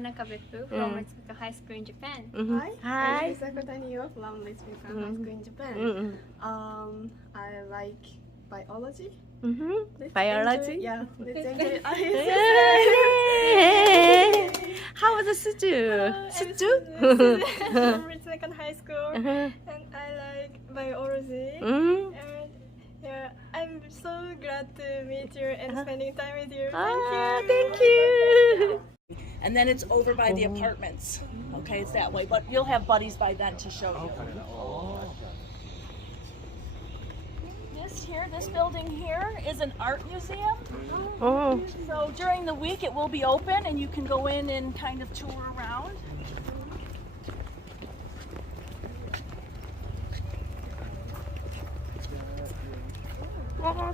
Nanakabeku from Li츠meikon High School in Japan. Hi. I'm Sakotaniyo from Li츠meikon High School in Japan. I like biology. Biology? Yeah. Let's enjoy How was the suju? Suju? from Li츠meikon High School, and I like biology. And yeah, I'm so glad to meet you and spending time with you. Thank you. And then it's over by the apartments. Okay, it's that way. But you'll have buddies by then to show you. This building here is an art museum. Oh. So during the week it will be open and you can go in and kind of tour around.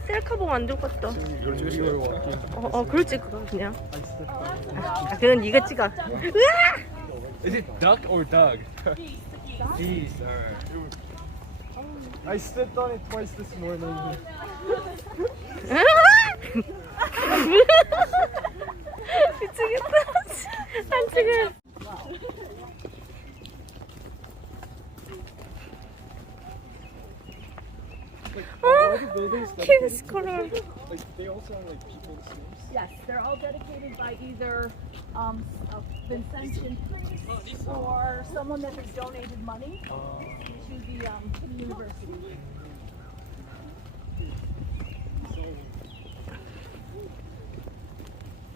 셀카봉 안 들고 왔다. 그렇지 그냥. 그건 네가 찍어. Is it duck or dog? Geese. Alright. I stepped on it twice this morning. 미치겠다. 산책을. Kids color. Like they also have like people's names. Yes, they're all dedicated by either a Vincentian priest or someone that has donated money to the university.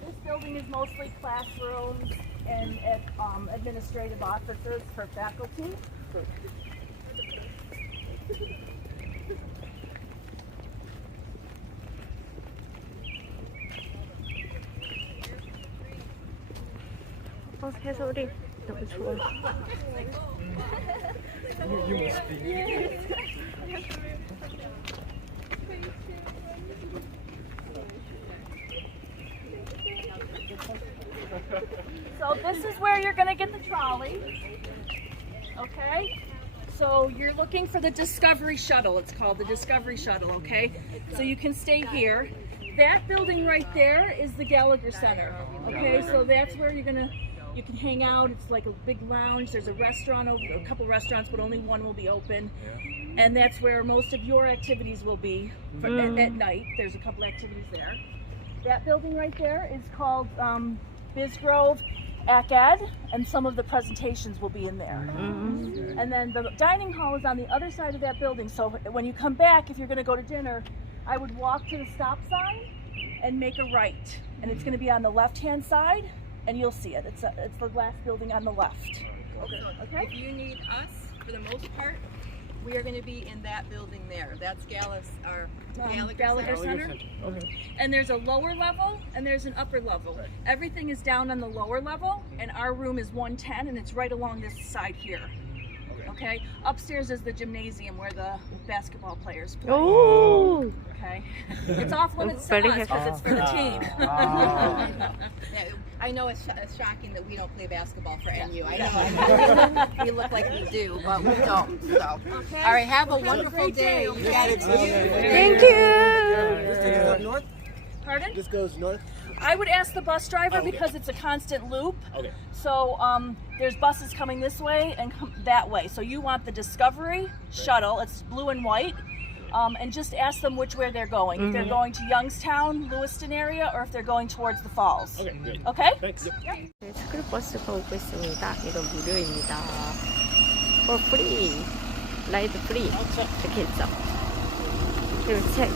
This building is mostly classrooms and administrative offices for faculty. 해설이 너무 좋아. You must be. So this is where you're going to get the trolley. Okay? So you're looking for the Discovery Shuttle. It's called the Discovery Shuttle, okay? So you can stay here. That building right there is the Gallagher Center. Okay? So that's where you can hang out. It's like a big lounge. There's a restaurant, a couple restaurants, but only one will be open. And that's where most of your activities will be at night. There's a couple activities there. That building right there is called Bisgrove ACAD, and some of the presentations will be in there. And then the dining hall is on the other side of that building. So when you come back, if you're going to go to dinner, I would walk to the stop sign and make a right. And it's going to be on the left-hand side, and you'll see it. It's the last building on the left. Okay. If you need us, for the most part, we are going to be in that building there. That's Gallagher Center. Okay. And there's a lower level and there's an upper level. Everything is down on the lower level, and our room is 110, and it's right along this side here. Okay. Upstairs is the gymnasium where the basketball players play. Oh. Okay. It's off limits to us because it's for the team. I know it's shocking that we don't play basketball for NU. I know. We look like we do, but we don't. So, Okay. all right. Have a wonderful day. Thank you. This goes north? Pardon? This goes north? I would ask the bus driver okay. because it's a constant loop. Okay. So there's buses coming this way and that way. So you want the Discovery Shuttle. It's blue and white. And just ask them which way they're going. If they're going to Youngstown, Lewiston area, or if they're going towards the falls. Okay, great. Okay? Thanks. 네, 스쿨버스가 오고 있습니다. 이건 무료입니다. For free. Ride free. 이렇게 있죠. 그리고 책.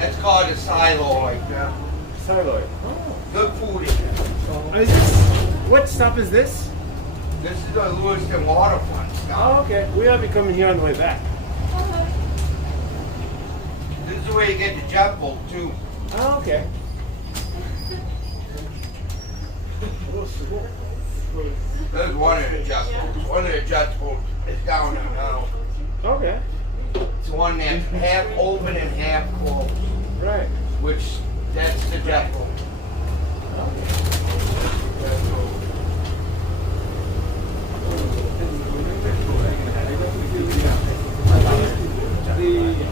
That's called a silo right there. Silo. Good food in there. What stop is this? This is the Lewiston Waterfront stop. Oh, okay. We ought to be coming here on the way back. This is where you get the jet boat too. Oh, okay. There's one of the jet boats. One of the jet boats is down there now. Okay. It's one that's half open and half closed. Right. Which, that's the jet boat. The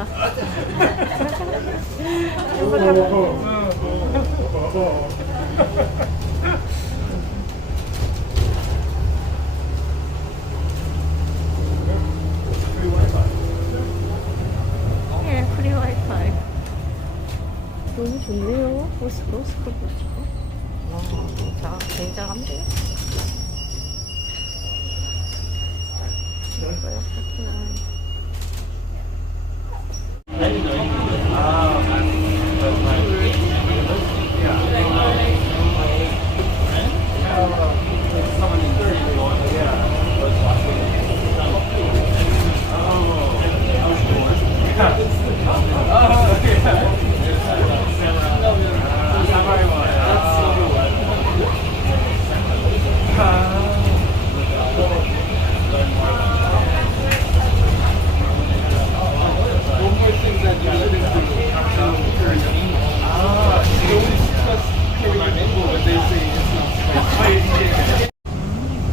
있어. 예, 프리 와이파이. 너무 좋네요. 보시고, 보시고. 와, 자, 굉장한데요? 이거요,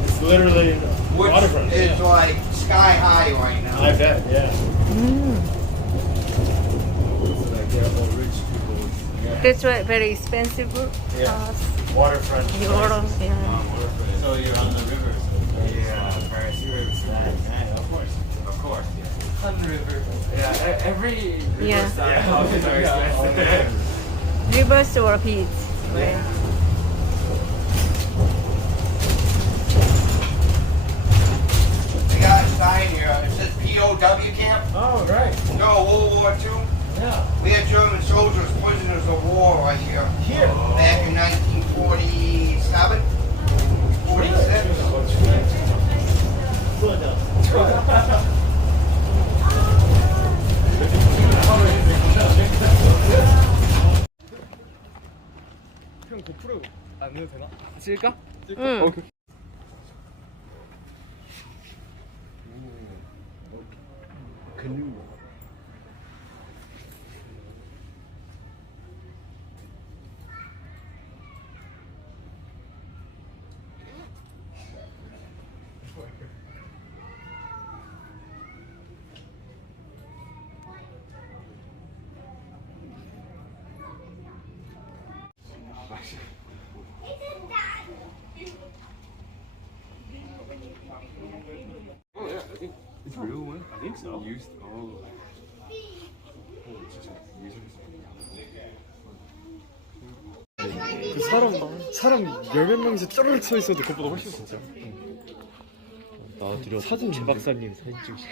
It's literally Which waterfront. is like sky high right now. I bet, yeah. That's why very expensive. Yeah. Waterfront. Europe, yeah. So you're on the river. Yeah, Paris Riverside. Yeah, of course. Of course, yeah. On the river. Yeah, every Yeah. riverside houses are expensive. Rivers or beach. Yeah. They got a sign here. It says POW camp. Oh, right. No, World War II. Yeah. We had German soldiers, prisoners of war right here. Here. Back in 1947, 46. 형 고프로 안 해도 되나? 찍을까? 응. 오케이. 근육. Oh yeah, I think it's a real one. I think so. Used. Oh. 그 사람 열몇 명이서 쪼르륵 서 있어도 그것보다 훨씬 진짜. 나드려 사진 박사님 사진 찍으시.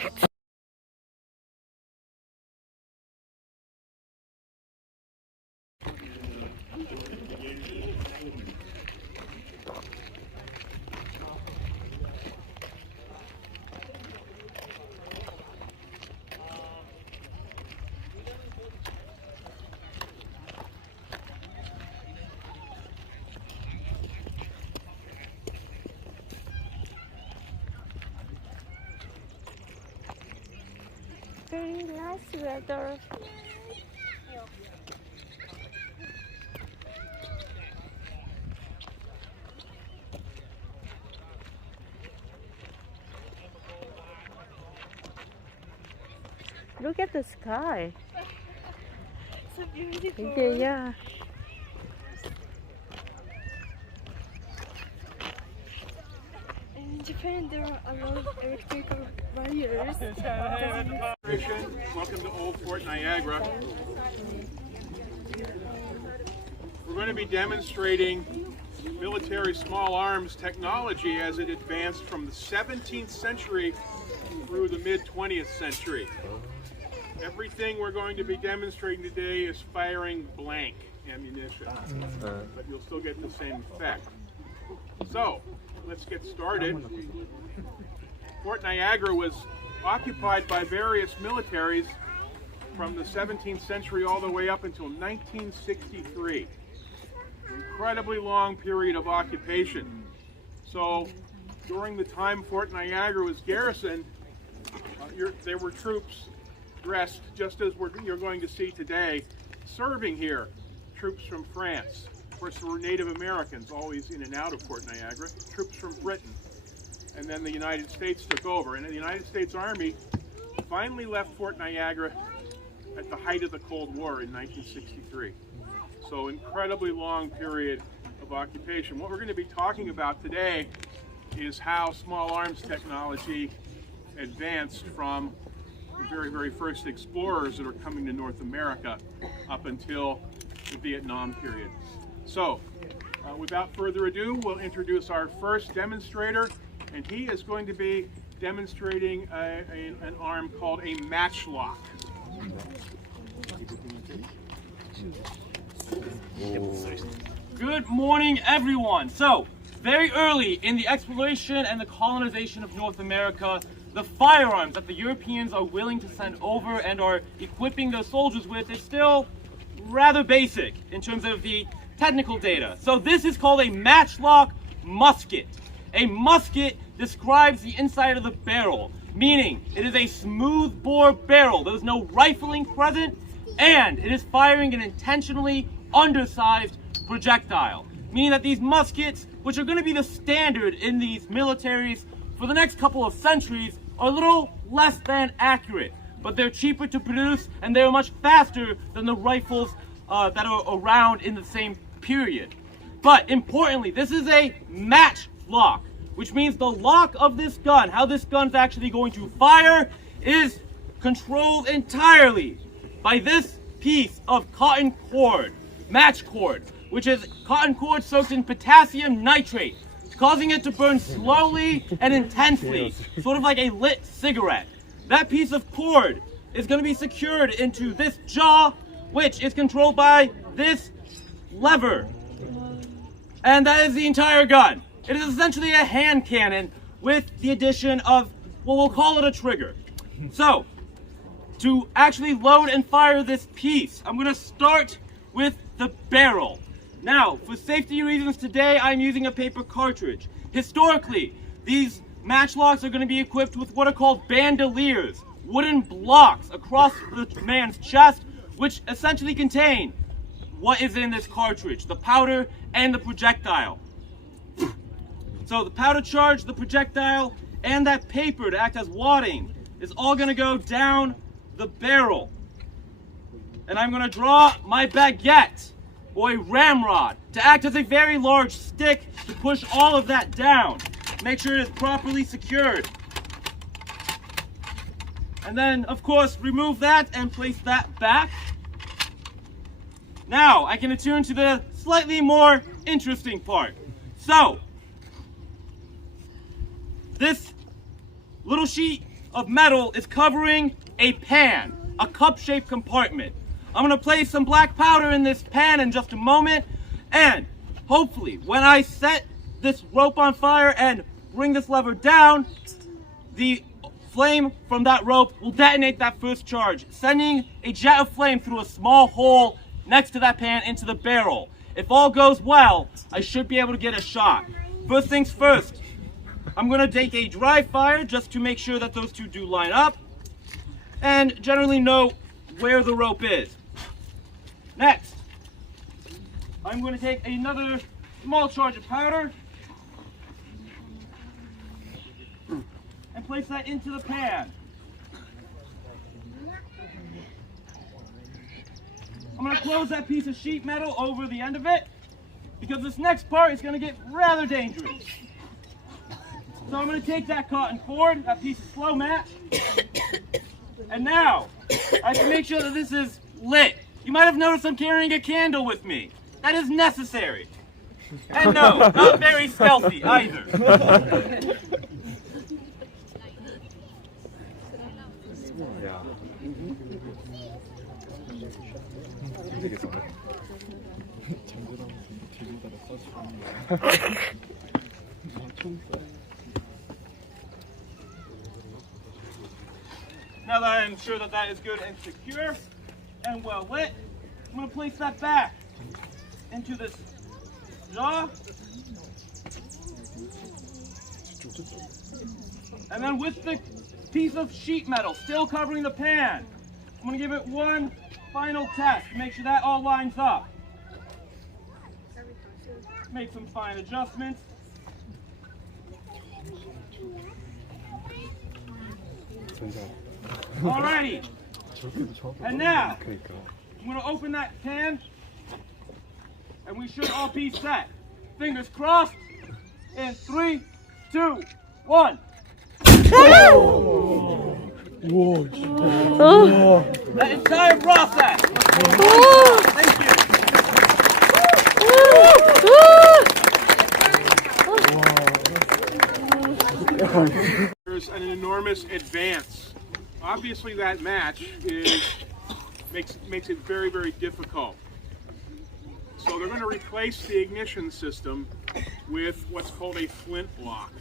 Very nice weather. Look at the sky. So beautiful. Okay, yeah. In Japan, there are a lot of electrical barriers. Welcome to Old Fort Niagara. We're going to be demonstrating military small arms technology as it advanced from the 17th century through the mid-20th century. Everything we're going to be demonstrating today is firing blank ammunition, but you'll still get the same effect. So, let's get started. Fort Niagara was occupied by various militaries from the 17th century all the way up until 1963. Incredibly long period of occupation. So during the time Fort Niagara was garrisoned, there were troops dressed just as you're going to see today, serving here. Troops from France. Of course, there were Native Americans always in and out of Fort Niagara. Troops from Britain. And then the United States took over. And the United States Army finally left Fort Niagara at the height of the Cold War in 1963. So incredibly long period of occupation. What we're going to be talking about today is how small arms technology advanced from the very, very first explorers that are coming to North America up until the Vietnam period. So, without further ado, we'll introduce our first demonstrator, and he is going to be demonstrating an arm called a matchlock. Good morning, everyone. So, very early in the exploration and the colonization of North America, the firearms that the Europeans are willing to send over and are equipping their soldiers with is still rather basic in terms of the technical data. So this is called a matchlock musket. A musket describes the inside of the barrel, meaning it is a smooth bore barrel. There is no rifling present, and it is firing an intentionally undersized projectile, meaning that these muskets, which are going to be the standard in these militaries for the next couple of centuries, are a little less than accurate, but they're cheaper to produce and they're much faster than the rifles that are around in the same period. But importantly, this is a matchlock, which means the lock of this gun, how this gun's actually going to fire, is controlled entirely by this piece of cotton cord, match cord, which is cotton cord soaked in potassium nitrate, causing it to burn slowly and intensely, sort of like a lit cigarette. That piece of cord is going to be secured into this jaw, which is controlled by this lever. And that is the entire gun. It is essentially a hand cannon with the addition of, well, we'll call it a trigger. So, to actually load and fire this piece, I'm going to start with the barrel. Now, for safety reasons today, I'm using a paper cartridge. Historically, these matchlocks are going to be equipped with what are called bandoliers, wooden blocks across the man's chest, which essentially contain what is in this cartridge, the powder and the projectile. So the powder charge, the projectile, and that paper to act as wadding is all going to go down the barrel. And I'm going to draw my baguette, or a ramrod, to act as a very large stick to push all of that down. Make sure it is properly secured. And then, of course, remove that and place that back. Now, I can attune to the slightly more interesting part. So, this little sheet of metal is covering a pan, a cup-shaped compartment. I'm going to place some black powder in this pan in just a moment, and hopefully when I set this rope on fire and bring this lever down, the flame from that rope will detonate that first charge, sending a jet of flame through a small hole next to that pan into the barrel. If all goes well, I should be able to get a shot. First things first, I'm going to take a dry fire just to make sure that those two do line up, and generally know where the rope is. Next, I'm going to take another small charge of powder and place that into the pan. I'm going to close that piece of sheet metal over the end of it, because this next part is going to get rather dangerous. So I'm going to take that cotton cord, that piece of slow match, and now I can make sure that this is lit. You might have noticed I'm carrying a candle with me. That is necessary. And no, not very stealthy either. Now that I'm sure that that is good and secure and well lit, I'm going to place that back into this jar. And then with the piece of sheet metal still covering the pan, I'm going to give it one final test to make sure that all lines up. Make some fine adjustments. Alrighty, And now, I'm going to open that can, and we should all be set. Fingers crossed. In 3, 2, 1. That entire process. Thank you. There's an enormous advance. Obviously, that match makes it very, very difficult. So they're going to replace the ignition system with what's called a flintlock.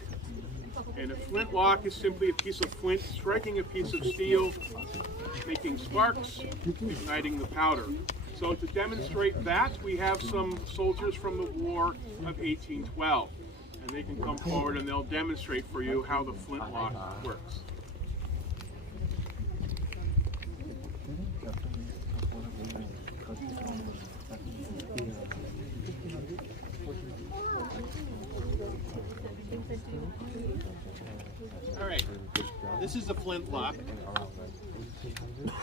And a flintlock is simply a piece of flint striking a piece of steel, making sparks, igniting the powder. So to demonstrate that, we have some soldiers from the War of 1812. And they can come forward and they'll demonstrate for you how the flintlock works. All right, this is a flintlock.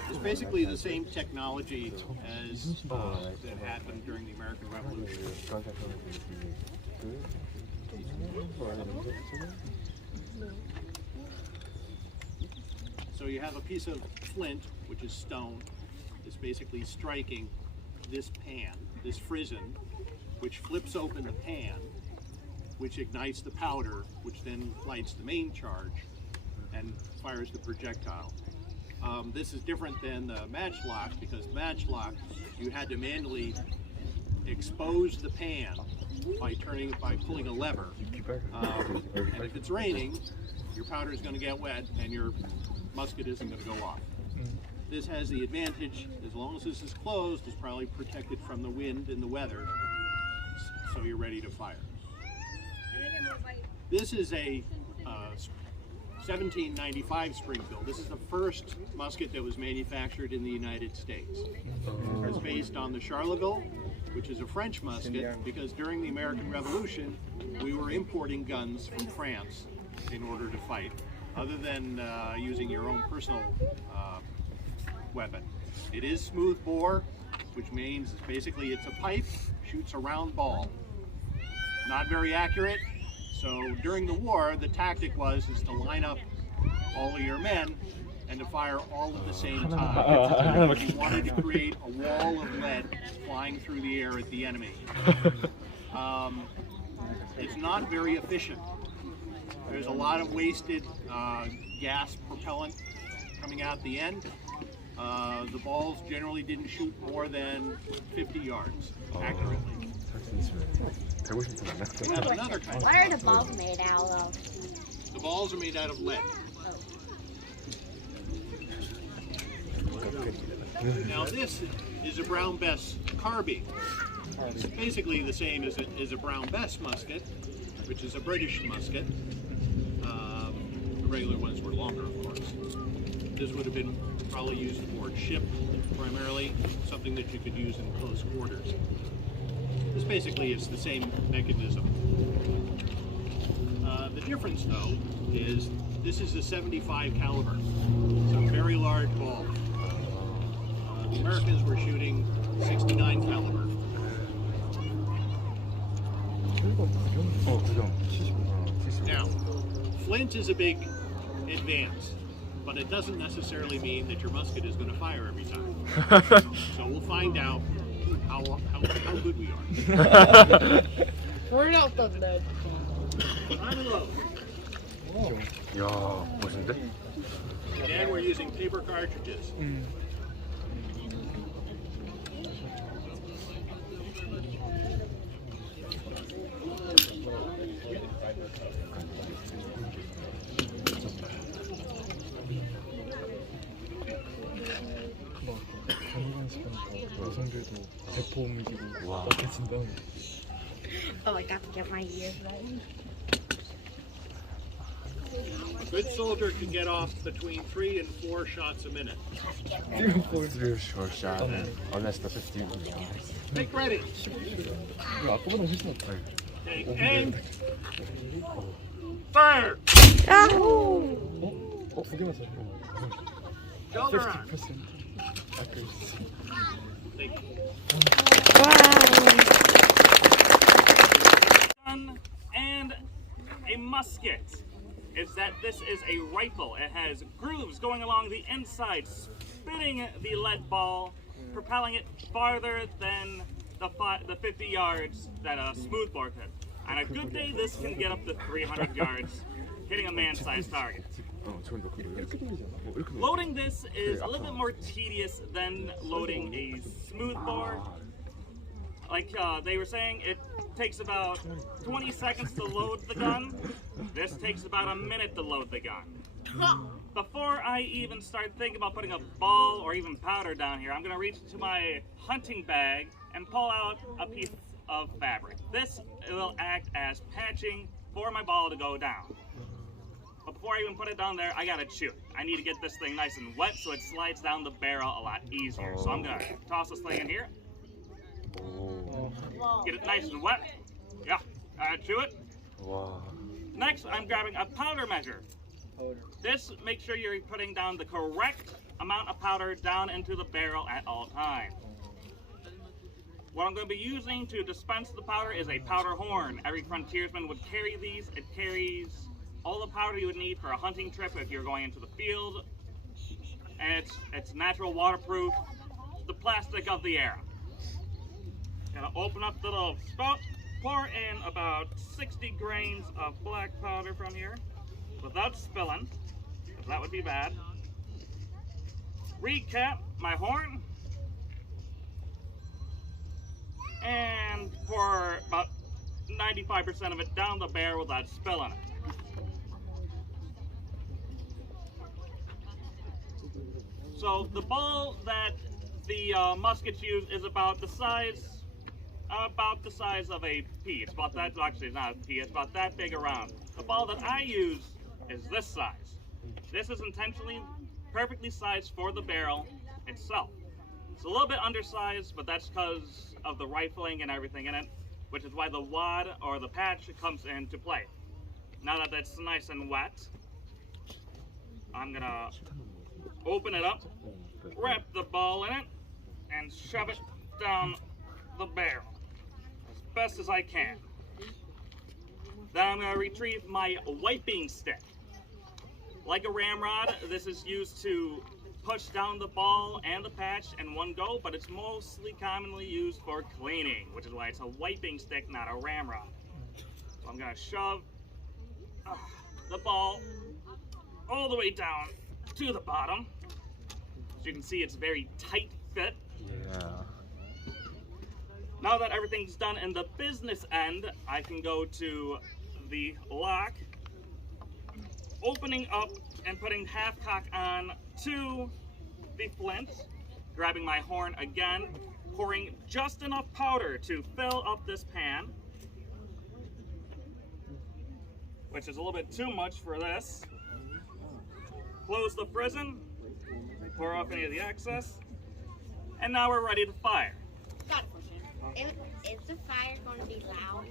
It's basically the same technology as that happened during the American Revolution. So you have a piece of flint, which is stone, is basically striking this pan, this frizzen, which flips open the pan, which ignites the powder, which then lights the main charge and fires the projectile. This is different than the matchlock, because matchlock, you had to manually expose the pan by pulling a lever. And if it's raining, your powder is going to get wet and your musket isn't going to go off. This has the advantage, as long as this is closed, it's probably protected from the wind and the weather, so you're ready to fire. This is a 1795 Springfield. This is the first musket that was manufactured in the United States. It's based on the Charleville, which is a French musket, because during the American Revolution, we were importing guns from France in order to fight, other than using your own personal weapon. It is smooth bore, which means basically it's a pipe, shoots a round ball. Not very accurate, so during the war, the tactic is to line up all of your men and to fire all at the same time. You wanted to create a wall of lead flying through the air at the enemy. It's not very efficient. There's a lot of wasted gas propellant coming out the end. The balls generally didn't shoot more than 50 yards accurately. We have another kind. What are the balls made out of? The balls are made out of lead. Now this is a Brown Bess carbine. It's basically the same as a Brown Bess musket, which is a British musket. The regular ones were longer, of course. This would have been probably used for ship, primarily, something that you could use in close quarters. This basically is the same mechanism. The difference, though, is this is a 75 caliber. It's a very large ball. The Americans were shooting 69 caliber. Now, flint is a big advance, but it doesn't necessarily mean that your musket is going to fire every time. So we'll find out how good we are. We're not that bad. I'm low. 야, 멋있는데? And we're using paper cartridges. 여성들도 대포 옮기고 빡해진다는. Oh, I got to get my ears ready. A good soldier can get off between 3 and 4 shots a minute. 3 or 4 shots, unless the 15. Make ready. 이거 아까보다 훨씬 낫다. Okay, aim. Fire. 두 개만 더. Shoulder arm. 50%. Gun and a musket is that this is a rifle. It has grooves going along the inside, spinning the lead ball, propelling it farther than the 50 yards that a smoothbore could. On a good day, this can get up to 300 yards, hitting a man-sized target. Loading this is a little bit more tedious than loading a smoothbore. Like they were saying, it takes about 20 seconds to load the gun. This takes about a minute to load the gun. Before I even start thinking about putting a ball or even powder down here, I'm going to reach into my hunting bag and pull out a piece of fabric. This will act as patching for my ball to go down. But before I even put it down there, I gotta chew it. I need to get this thing nice and wet so it slides down the barrel a lot easier. So I'm gonna toss this thing in here. Get it nice and wet. Yeah, chew it. Next, I'm grabbing a powder measure. This, make sure you're putting down the correct amount of powder down into the barrel at all times. What I'm going to be using to dispense the powder is a powder horn. Every frontiersman would carry these. It carries all the powder you would need for a hunting trip if you're going into the field. And it's natural, waterproof, the plastic of the era. Gonna open up the little spout, pour in about 60 grains of black powder from here without spilling, because that would be bad. Recap my horn. And pour about 95% of it down the barrel without spilling it. So the ball that the muskets use is about the size of a pea. It's about that, actually it's not a pea, it's about that big around. The ball that I use is this size. This is intentionally perfectly sized for the barrel itself. It's a little bit undersized, but that's because of the rifling and everything in it, which is why the wad or the patch comes into play. Now that that's nice and wet, I'm gonna open it up, wrap the ball in it, and shove it down the barrel as best as I can. Then I'm gonna retrieve my wiping stick. Like a ramrod, this is used to push down the ball and the patch in one go, but it's mostly commonly used for cleaning, which is why it's a wiping stick, not a ramrod. So I'm gonna shove the ball all the way down to the bottom. As you can see, it's very tight fit. Yeah. Now that everything's done in the business end, I can go to the lock, opening up and putting half cock on to the flint, grabbing my horn again, pouring just enough powder to fill up this pan, which is a little bit too much for this. Close the frizzen, pour off any of the excess, and now we're ready to fire. Got a question. Is the fire going to be loud?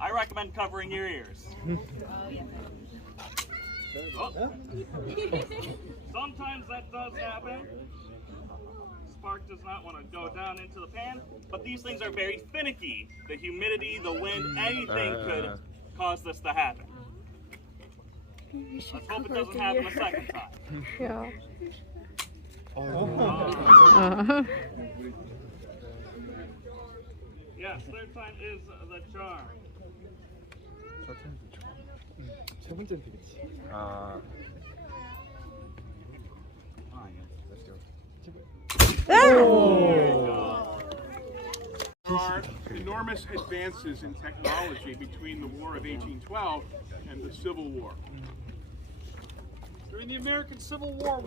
I recommend covering your ears. Oh. Sometimes that does happen. Spark does not want to go down into the pan, but these things are very finicky. The humidity, the wind, anything could cause this to happen. Let's hope it doesn't happen a second time. Yeah. Yes, third time is the charm. 세 번째는 되겠지. There are enormous advances in technology between the War of 1812 and the Civil War. During the American Civil War,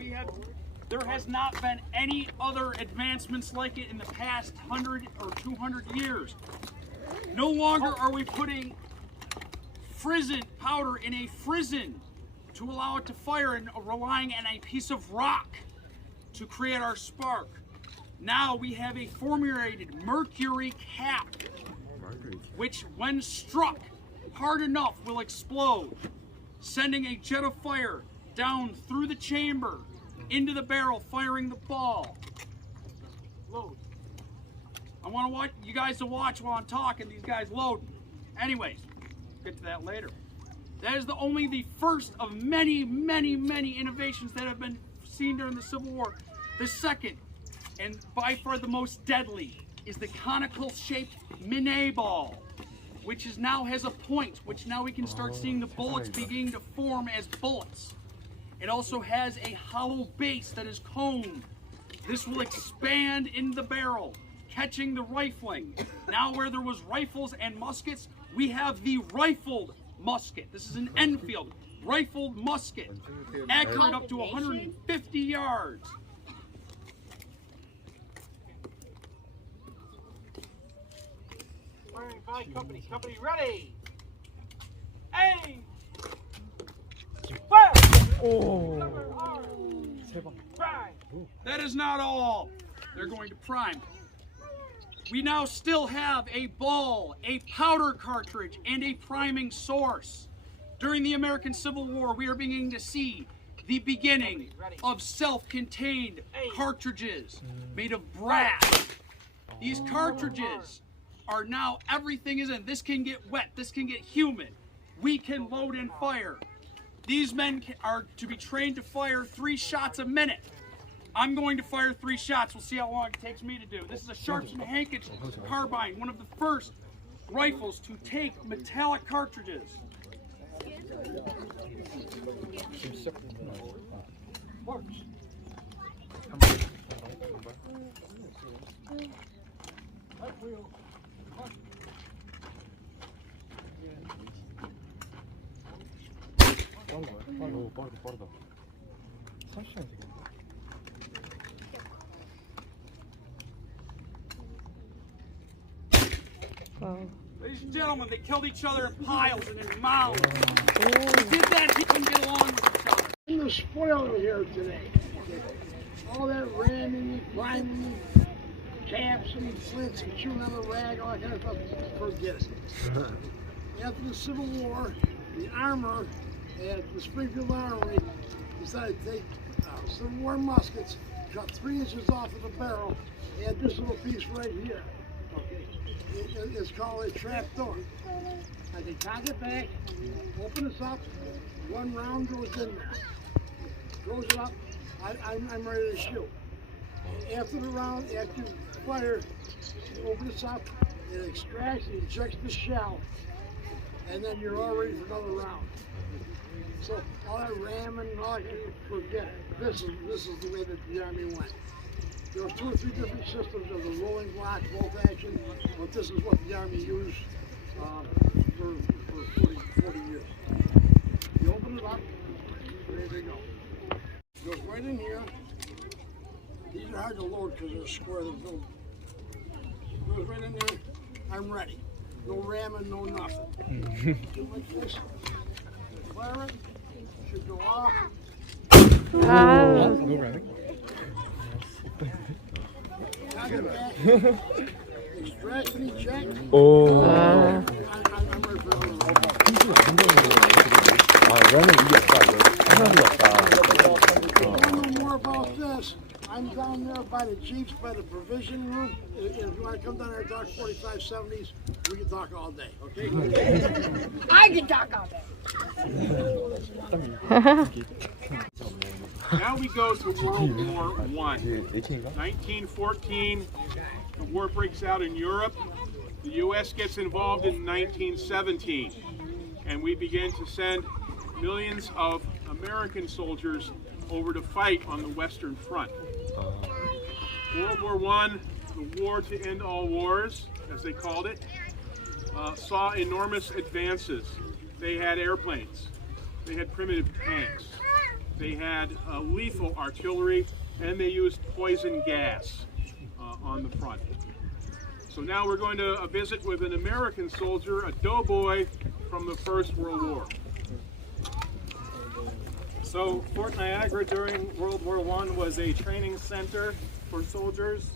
there has not been any other advancements like it in the past 100 or 200 years. No longer are we putting powder in a frizzen to allow it to fire and relying on a piece of rock to create our spark. Now we have a formulated mercury cap, which when struck hard enough will explode, sending a jet of fire down through the chamber into the barrel, firing the ball. Load. I want you guys to watch while I'm talking. These guys loading. Anyways, get to that later. That is only the first of many, many, many innovations that have been seen during the Civil War. The second, and by far the most deadly, is the conical-shaped Minet ball, which now has a point, which now we can start seeing the bullets beginning to form as bullets. It also has a hollow base that is coned. This will expand in the barrel, catching the rifling. Now where there was rifles and muskets, we have the rifled musket. This is an Enfield rifled musket, accurate up to 150 yards. Company ready. Aim. Fire. Prime. That is not all. They're going to prime. We now still have a ball, a powder cartridge, and a priming source. During the American Civil War, we are beginning to see the beginning of self-contained cartridges made of brass. These cartridges are now, everything is in. This can get wet, this can get humid. We can load and fire. These men are to be trained to fire 3 shots a minute. I'm going to fire 3 shots. We'll see how long it takes me to do. This is a Sharps and Hankins carbine, one of the first rifles to take metallic cartridges. 빠르다. 30시간 되겠네. Ladies and gentlemen, they killed each other in piles and in mounds. They did that, they couldn't get along with each other. I'm the spoiler here today. All that ramming and climbing, caps and flints and chewing on the rag, all that kind of stuff, forget it. After the Civil War, the armor at the Springfield Armory decided to take Civil War muskets, cut 3 inches off of the barrel, add this little piece right here. Okay. It's called a trap door. I can cock it back, open this up, 1 round goes in there. Close it up, I'm ready to shoot. After the round, after you fire, you open this up, it extracts and ejects the shell, and then you're all ready for another round. So all that ramming and all that, forget it. This is the way that the Army went. There were 2 or 3 different systems of the rolling block, bolt action, but this is what the Army used for 40 years. You open it up, there they go. It goes right in here. These are hard to load because they're square. There's no. It goes right in there. I'm ready. No ramming, no nothing. Do like this. Fire it. Should go off. No ramming. Cock it back. Extract and eject. I'm ready for another round. ramming 이게 없다. 하나도 없다. I want to know more about this. I'm down there by the Jeeps, by the provision room. If you want to come down there and talk 4570s, we can talk all day, okay? I can talk all day. Now we go to World War I. 1914, the war breaks out in Europe. The U.S. gets involved in 1917, and we begin to send millions of American soldiers over to fight on the Western Front. World War I, the war to end all wars, as they called it, saw enormous advances. They had airplanes, they had primitive tanks, they had lethal artillery, and they used poison gas on the front. So now we're going to visit with an American soldier, a doughboy from the First World War. So Fort Niagara during World War I was a training center for soldiers.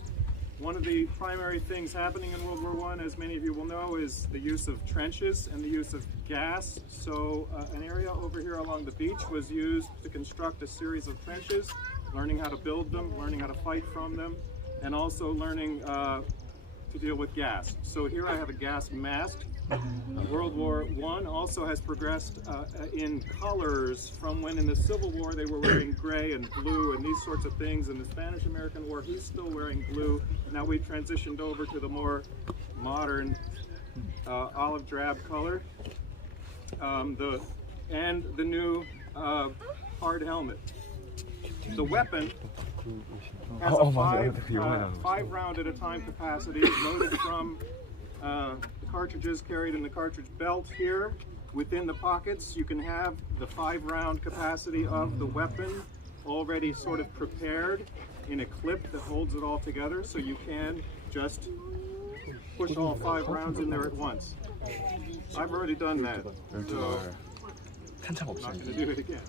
One of the primary things happening in World War I, as many of you will know, is the use of trenches and the use of gas. So an area over here along the beach was used to construct a series of trenches, learning how to build them, learning how to fight from them. and also learning to deal with gas. So here I have a gas mask. World War I also has progressed in colors from when in the Civil War they were wearing gray and blue and these sorts of things. In the Spanish-American War, he's still wearing blue. Now we've transitioned over to the more modern olive drab color. The new hard helmet. The weapon has a five round at a time capacity, loaded from the cartridges carried in the cartridge belt here. Within the pockets, you can have the 5-round capacity of the weapon already sort of prepared in a clip that holds it all together, so you can just push all 5 rounds in there at once. I've already done that, so I'm not going to do it again.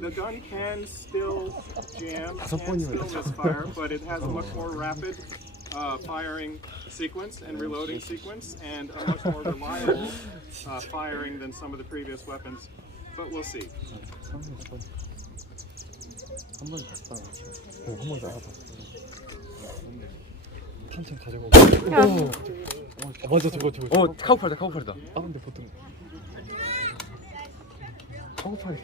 The gun can still jam and still misfire, but it has a much more rapid firing sequence and reloading sequence, and a much more reliable firing than some of the previous weapons, but we'll see. 맞아, 저거. 카우팔이다, 카우팔이다. 아, 근데 보통 카우팔이.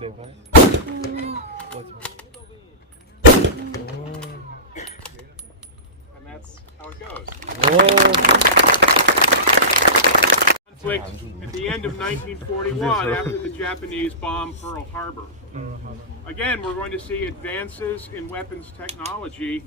네 발. And that's how it goes. Conflict at the end of 1941 after the Japanese bombed Pearl Harbor. Again, we're going to see advances in weapons technology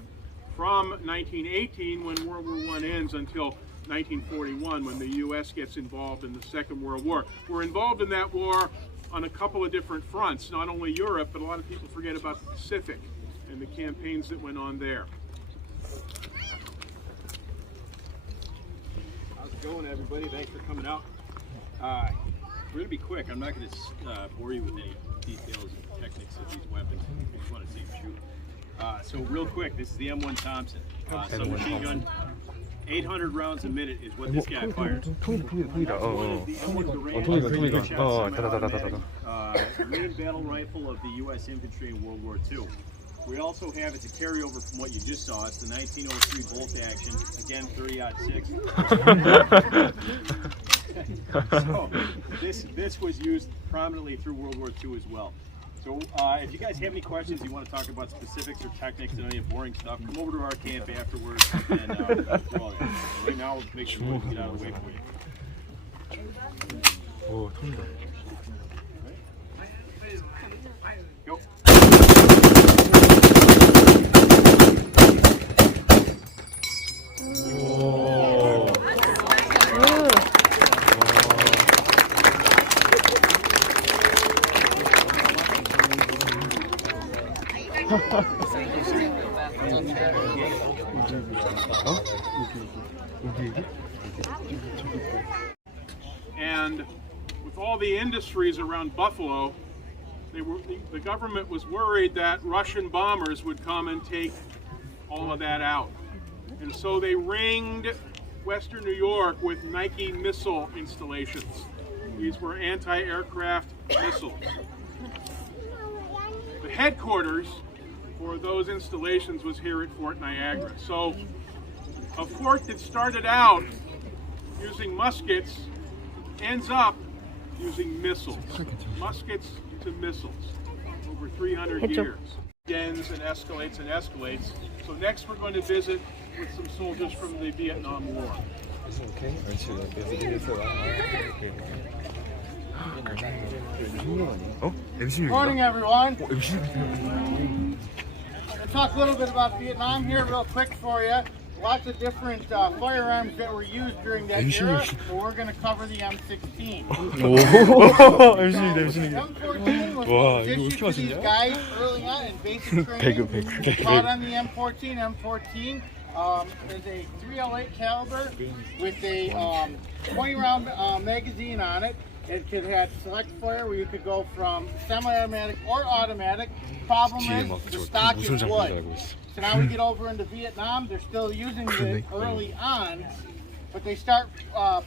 from 1918 when World War I ends until 1941 when the U.S. gets involved in the Second World War. We're involved in that war on a couple of different fronts, not only Europe, but a lot of people forget about the Pacific and the campaigns that went on there. How's it going, everybody? Thanks for coming out. We're going to be quick. I'm not going to bore you with any details and techniques of these weapons. I just want to see them shoot. So real quick, this is the M1 Thompson. Submachine gun. 800 rounds a minute is what this guy fires. 통이다. Main battle rifle of the U.S. infantry in World War II. We also have, it's a carryover from what you just saw. It's the 1903 bolt action, again 30-06. So this was used prominently through World War II as well. So if you guys have any questions, you want to talk about specifics or techniques and any boring stuff, come over to our camp afterwards and do all that. Right now, we'll make sure we get out of the way for you. 오, 통이다. Go. And with all the industries around Buffalo, the government was worried that Russian bombers would come and take all of that out. And so they ringed Western New York with Nike missile installations. These were anti-aircraft missiles. The headquarters for those installations was here at Fort Niagara. So a fort that started out using muskets ends up using missiles. Muskets to missiles over 300 years. Ends and escalates and escalates. So next we're going to visit with some soldiers from the Vietnam War. Okay. Morning, everyone. I'm going to talk a little bit about Vietnam here real quick for you. Lots of different firearms that were used during that era, but we're going to cover the M16. M14 was issued to these guys early on in basic training. Taught on the M14. M14 is a .308 caliber with a 20-round magazine on it. It could have select fire where you could go from semi-automatic or automatic. Problem is, the stock is wood. So now we get over into Vietnam, they're still using it early on, but they start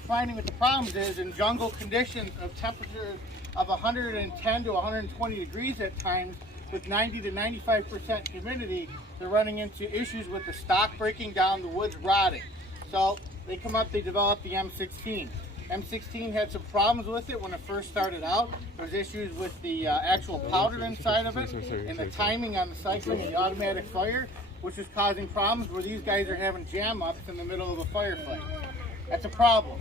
finding what the problem is in jungle conditions of temperatures of 110 to 120 degrees at times with 90 to 95% humidity. They're running into issues with the stock breaking down, the wood's rotting. So they come up, they develop the M16. M16 had some problems with it when it first started out. There was issues with the actual powder inside of it and the timing on the cycling and the automatic fire, which is causing problems where these guys are having jam-ups in the middle of a firefight. That's a problem.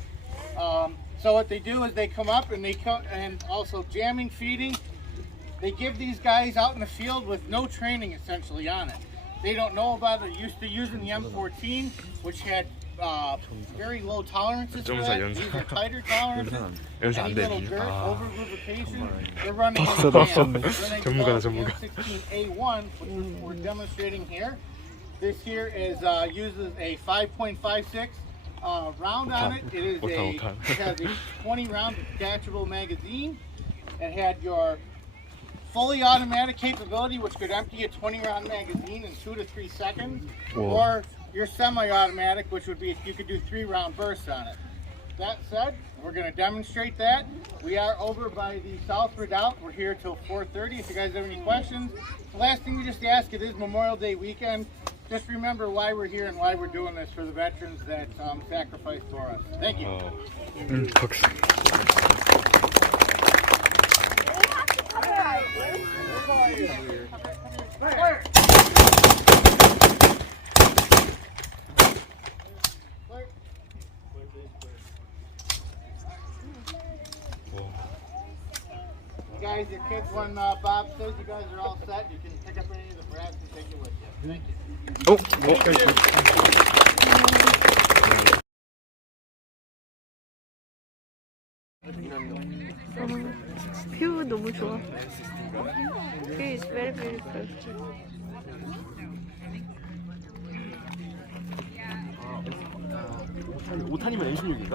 So what they do is they come up and and also jamming, feeding. They give these guys out in the field with no training essentially on it. They don't know about it. They're used to using the M14, which had very low tolerances for that. These are tighter tolerances. Any little dirt, over lubrication, they're running into jam. Then they develop the M16A1, which we're demonstrating here. This here is uses a 5.56 round on it. It has a 20-round detachable magazine. It had your fully automatic capability, which could empty a 20-round magazine in 2 to 3 seconds, or your semi-automatic, which would be if you could do 3-round bursts on it. That said, we're going to demonstrate that. We are over by the South Redoubt. We're here till 4:30. If you guys have any questions, the last thing we just ask, it is Memorial Day weekend. Just remember why we're here and why we're doing this for the veterans that sacrificed for us. Thank you. Guys, your kids, when Bob says you guys are all set, you can pick up any of the brass and take it with you. Thank you. 뷰 너무 좋아. View is very beautiful. 오탄이면 N16인가?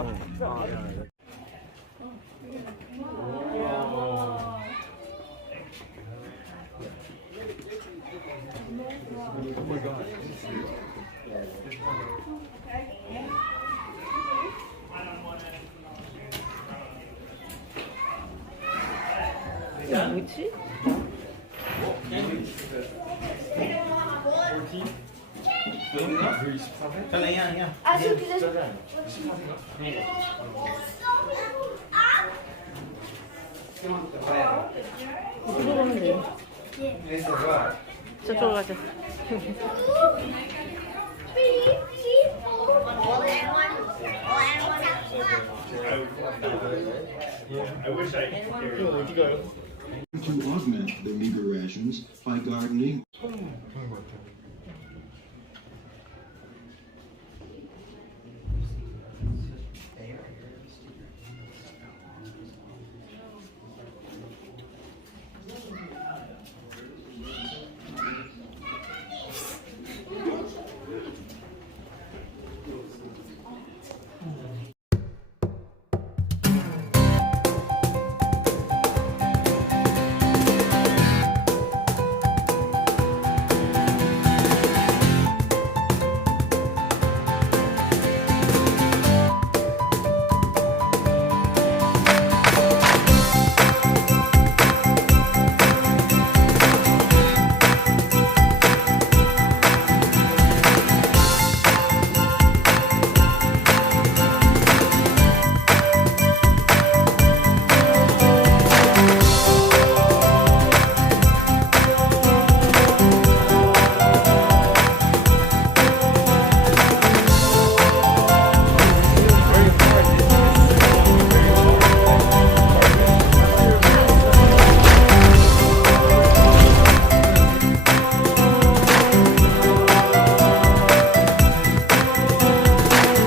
이거 뭐지? 어디로 가면 돼? 저쪽으로 가자. I wish I could. To augment their meager rations by gardening.